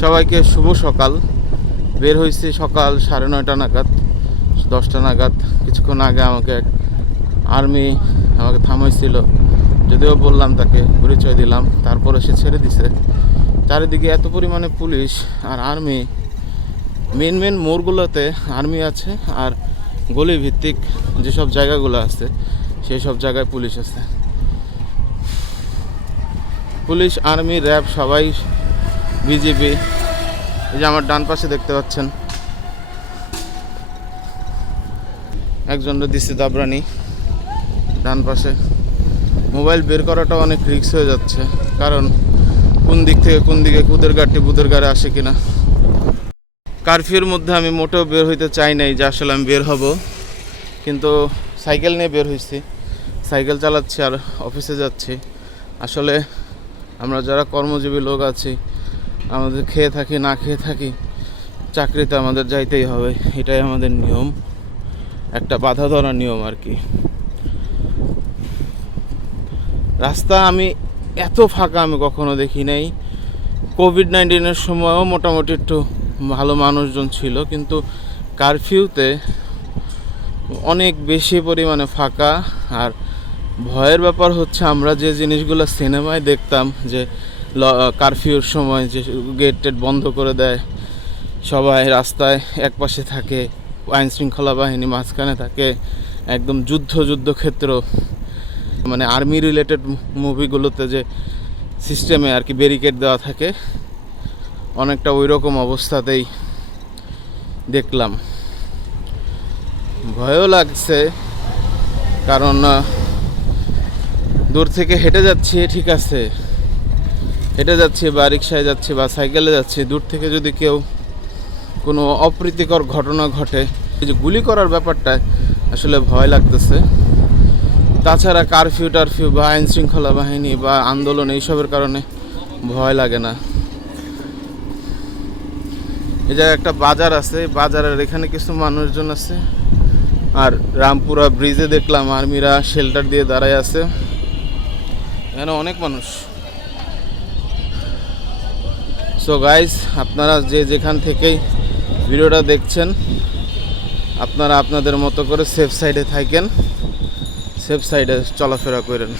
সবাইকে শুভ সকাল। বের হয়েছি সকাল সাড়ে নয়টা নাগাদ, দশটা নাগাদ। কিছুক্ষণ আগে আমাকে এক আর্মি আমাকে থামাইছিল। যদিও বললাম তাকে পরিচয় দিলাম, তারপরে সে ছেড়ে দিছে। চারিদিকে এত পরিমাণে পুলিশ আর আর্মি, মেন মেন মোড়গুলোতে আর্মি আছে আর গলি ভিত্তিক যেসব জায়গাগুলো আছে, সেই সব জায়গায় পুলিশ আছে। পুলিশ, আর্মি, র্যাব সবাই বিজেপি। এই যে আমার ডান পাশে দেখতে পাচ্ছেন। একজনটা দিচ্ছে দাবরানি, ডান পাশে। মোবাইল বের করাটা অনেক রিস্ক হয়ে যাচ্ছে, কারণ কোন দিক থেকে কোন দিকে কুদের গাড়ি বুদের গাড়ি আসে কিনা। কারফিউর মধ্যে আমি মোটেও বের হইতে চাই নাই যে আসলে আমি বের হব, কিন্তু সাইকেল নিয়ে বের হয়েছি সাইকেল চালাচ্ছি আর অফিসে যাচ্ছি। আসলে আমরা যারা কর্মজীবী লোক আছি আমাদের খেয়ে থাকি, না খেয়ে থাকি, চাকরিতে আমাদের যাইতেই হবে। এটাই আমাদের নিয়ম। একটা বাধা ধরা নিয়ম আর কি। রাস্তা আমি এত ফাঁকা আমি কখনো দেখি নাই। কোভিড নাইন্টিনের সময়ও মোটামুটি একটু ভালো মানুষজন ছিল, কিন্তু কারফিউতে অনেক বেশি পরিমাণে ফাঁকা। আর ভয়ের ব্যাপার হচ্ছে আমরা যে জিনিসগুলো সিনেমায় দেখতাম, যে কারফিউর সময় যে গেট টেট বন্ধ করে দেয়, সবাই রাস্তায় একপাশে থাকে, আইন শৃঙ্খলা বাহিনী মাঝখানে থাকে, একদম যুদ্ধ যুদ্ধক্ষেত্র মানে আর্মি রিলেটেড মুভিগুলোতে যে সিস্টেমে আর কি ব্যারিকেড দেওয়া থাকে, অনেকটা ওই রকম অবস্থাতেই দেখলাম। ভয়ও লাগছে, কারণ দূর থেকে হেঁটে যাচ্ছি, ঠিক আছে। হেঁটে যাচ্ছি বা রিক্সায় যাচ্ছি বা সাইকেলে যাচ্ছি, দূর থেকে যদি কেউ কোনো অপ্রীতিকর ঘটনা ঘটে যে গুলি করার ব্যাপারটা আসলে ভয় লাগতেছে। তাছাড়া কারফিউ, টারফিউ বা আইন শৃঙ্খলা বাহিনী বা আন্দোলন এইসবের কারণে ভয় লাগে না। এই জায়গায় একটা বাজার আছে, বাজারের এখানে কিছু মানুষজন আছে। আর রামপুরা ব্রিজে দেখলাম আর্মিরা শেল্টার দিয়ে দাঁড়ায় আছে। এখানে অনেক মানুষ। সো গাইস আপনারা যে যেখান থেকেই ভিডিওটা দেখছেন, আপনারা আপনাদের মতো করে সেফ সাইডে থাকেন সেফ সাইডে চলাফেরা করেন।